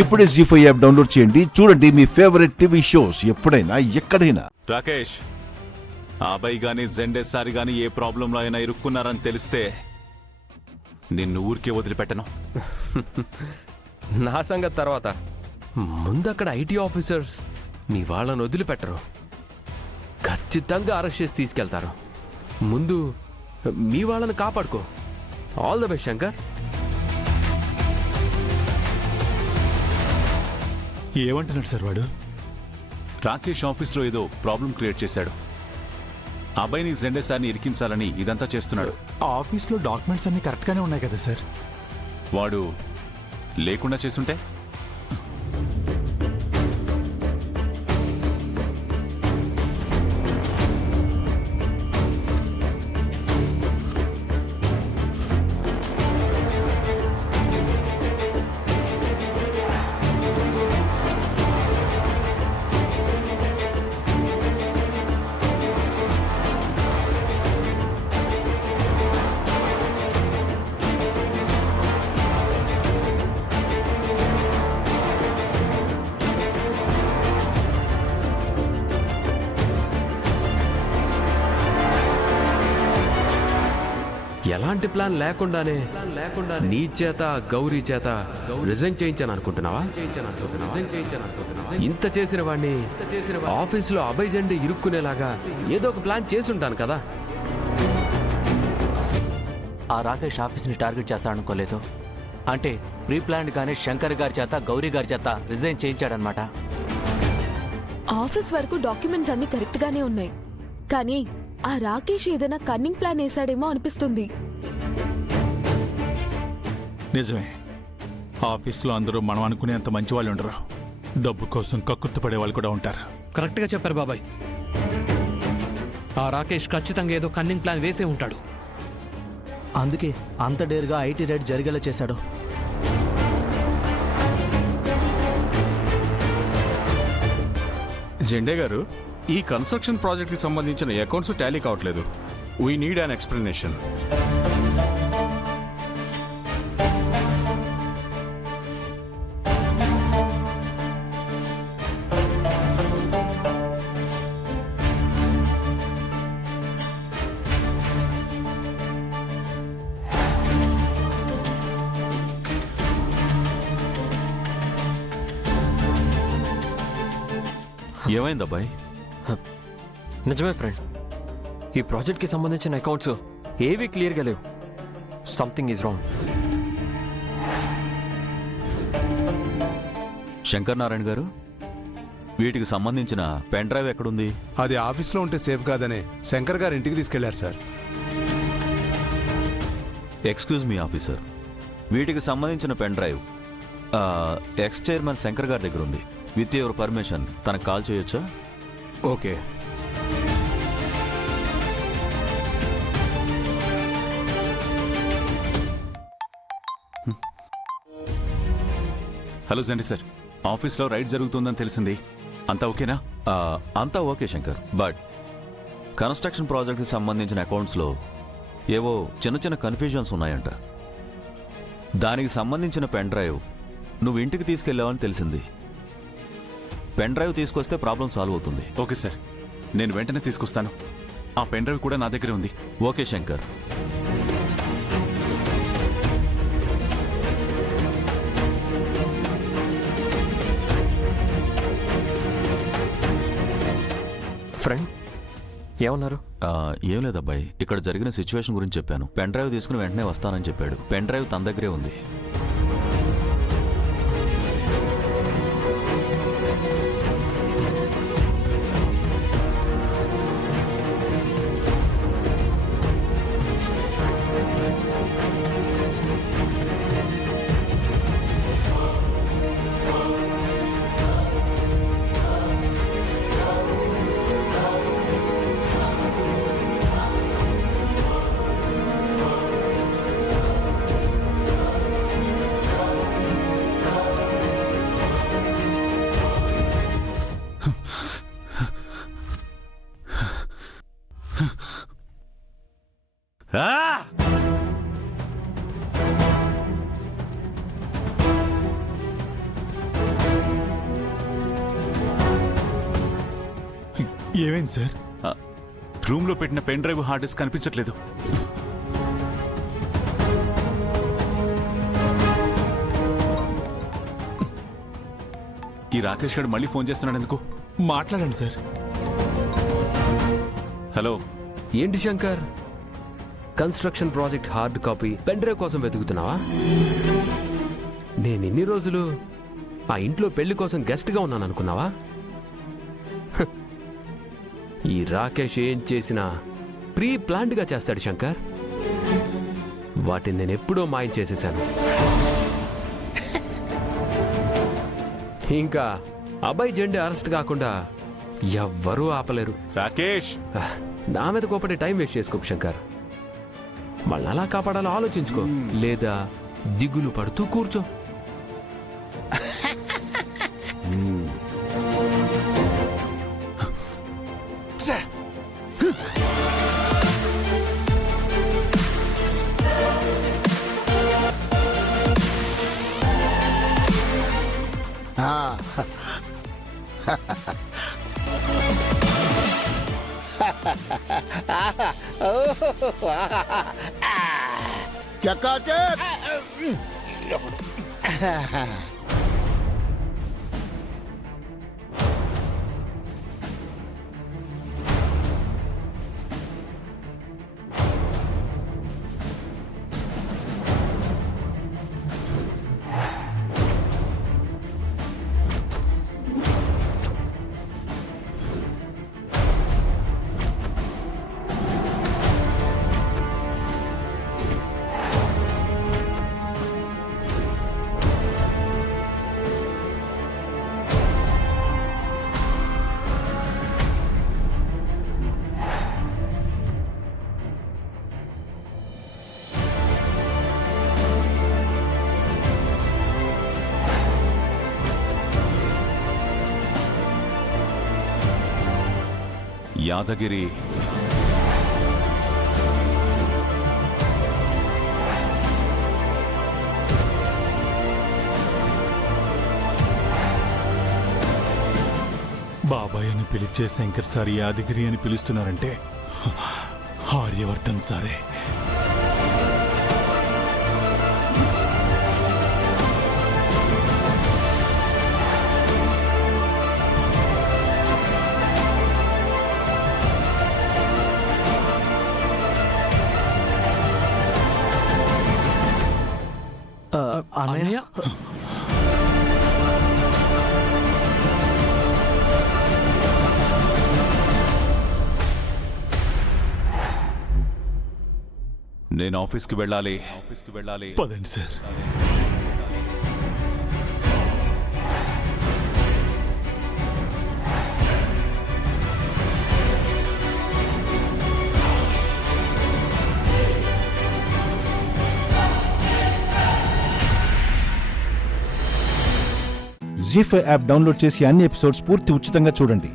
ఇప్పుడే జీ5 app download చేయండి. చూడండి మీ ఫేవరెట్ టీవీ షోస్ ఎప్పుడైనా ఎక్కడైనా. రాకేష్, అబ్బాయి గాని జెండేసారి గాని ఏ ప్రాబ్లంలో అయినా ఇరుక్కున్నారని తెలిస్తే నిన్ను ఊరికే వదిలిపెట్టను. నా సంగతి తర్వాత. ముందు అక్కడ ఐటీ ఆఫీసర్స్ మీ వాళ్ళని వదిలిపెట్టరు, ఖచ్చితంగా అరెస్ట్ చేసి తీసుకెళ్తారు. ముందు మీ వాళ్ళని కాపాడుకో. All the best Shankar. ఏమంటున్నాడు సార్ వాడు? రాకేష్ ఆఫీస్లో ఏదో ప్రాబ్లం క్రియేట్ చేశాడు. అబ్బాయిని జెండేసారిని ఇరికించాలని ఇదంతా చేస్తున్నాడు. ఆఫీస్లో డాక్యుమెంట్స్ అన్ని కరెక్ట్గానే ఉన్నాయి కదా సార్? వాడు లేకుండా చేసుంటే ఎలాంటి ప్లాన్ లేకుండానే నీ చేత గౌరీ చేత రిజైన్ చేయించాను అనుకుంటున్నావా? ఇంత చేసిన వాడిని ఆఫీసులో అభయ్ జెండా ఇరుక్కునేలాగా ఏదో ఒక ప్లాన్ చేసి ఉంటాను కదా. ఆ రాకేష్ ఆఫీస్ని టార్గెట్ చేస్తాడనుకోలేదు. అంటే ప్రీ ప్లాన్డ్ గానే శంకర్ గారి చేత గౌరీ గారి చేత రిజైన్ చేయించాడనమాట. ఆఫీస్ వరకు డాక్యుమెంట్స్ అన్ని కరెక్ట్ గానే ఉన్నాయి, కానీ ఆ రాకేష్ ఏదైనా కన్నింగ్ ప్లాన్ వేసాడేమో అనిపిస్తుంది. నిజమే, ఆఫీస్లో అందరూ మనం అనుకునేంత మంచి వాళ్ళు ఉండరు. డబ్బు కోసం కక్కుర్తి పడే వాళ్ళు కూడా ఉంటారు. కరెక్ట్గా చెప్పారు బాబాయ్. ఆ రాకేష్ ఖచ్చితంగా ఏదో కన్నింగ్ ప్లాన్ వేసే ఉంటాడు. అందుకే అంత డేర్గా ఐటీ రైడ్ జరిగేలా చేశాడు. జెండే గారు, ఈ కన్స్ట్రక్షన్ ప్రాజెక్ట్ కి సంబంధించిన అకౌంట్స్ టాలీ కావట్లేదు. We need an explanation. ఏమైంది అబ్బాయి? నిజమే ఫ్రెండ్, ఈ ప్రాజెక్ట్కి సంబంధించిన అకౌంట్స్ ఏవి క్లియర్గా లేవు. Something is wrong. Shankar Narayana గారు, వీటికి సంబంధించిన పెన్ డ్రైవ్ ఎక్కడుంది? అది ఆఫీస్లో ఉంటే సేఫ్ కాదని శంకర్ గారు ఇంటికి తీసుకెళ్లారు సార్. ఎక్స్క్యూజ్ మీ ఆఫీసర్, వీటికి సంబంధించిన pen drive X chairman Shankar గారి దగ్గర ఉంది. విత్ యువర్ పర్మిషన్ తనకు కాల్ చేయొచ్చా? ఓకే. హలో జెండే సార్, ఆఫీస్లో రైడ్ జరుగుతుందని తెలిసింది. అంతా ఓకేనా? అంతా ఓకే శంకర్, బట్ కన్స్ట్రక్షన్ ప్రాజెక్ట్కి సంబంధించిన అకౌంట్స్లో ఏవో చిన్న చిన్న కన్ఫ్యూజన్స్ ఉన్నాయంట. దానికి సంబంధించిన పెన్ డ్రైవ్ నువ్వు ఇంటికి తీసుకెళ్ళావని తెలిసింది. పెన్ డ్రైవ్ తీసుకొస్తే ప్రాబ్లం సాల్వ్ అవుతుంది. ఓకే సార్, నేను వెంటనే తీసుకొస్తాను. ఆ పెన్ డ్రైవ్ కూడా నా దగ్గరే ఉంది. ఓకే శంకర్. ఫ్రెండ్ ఏమన్నారు? ఏం లేదు అబ్బాయి, ఇక్కడ జరిగిన సిచ్యువేషన్ గురించి చెప్పాను. పెన్ డ్రైవ్ తీసుకుని వెంటనే వస్తానని చెప్పాడు. పెన్ డ్రైవ్ తన దగ్గరే ఉంది. ఏమైంది సార్? రూమ్ లో పెట్టిన పెన్ డ్రైవ్ హార్డ్ డిస్క్ కనిపించట్లేదు. ఈ రాకేష్ గారు మళ్ళీ ఫోన్ చేస్తున్నాడు ఎందుకు? మాట్లాడండి సార్. హలో, ఏంటి Shankar, construction project hard copy pen drive కోసం వెతుకుతున్నావా? నేను ఇన్ని రోజులు ఆ ఇంట్లో పెళ్లి కోసం గెస్ట్గా ఉన్నాను అనుకున్నావా? హ్. ఈ రాకేష్ ఏం చేసినా ప్రీ ప్లాన్డ్గా చేస్తాడు శంకర్. వాటిని నేను ఎప్పుడో మాయం చేసేశాను. ఇంకా అబ్బాయి జెండే అరెస్ట్ కాకుండా ఎవ్వరూ ఆపలేరు. రాకేష్, నా మీద కోపడే టైం వేస్ట్ చేసుకోకు శంకర్. మళ్ళీ అలా కాపాడాలో ఆలోచించుకో, లేదా దిగులు పడుతూ కూర్చో. చకాచక్. యాదగిరి, బాబాయ్ అని పిలిచే శంకర్ సార్ యాదగిరి అని పిలుస్తున్నారంటే ఆర్యవర్ధన్ సారే. అన్నయ్య, నేను ఆఫీస్కి వెళ్ళాలి. పదండి సార్. జీ5 యాప్ డౌన్లోడ్ చేసి అన్ని ఎపిసోడ్స్ పూర్తి ఉచితంగా చూడండి.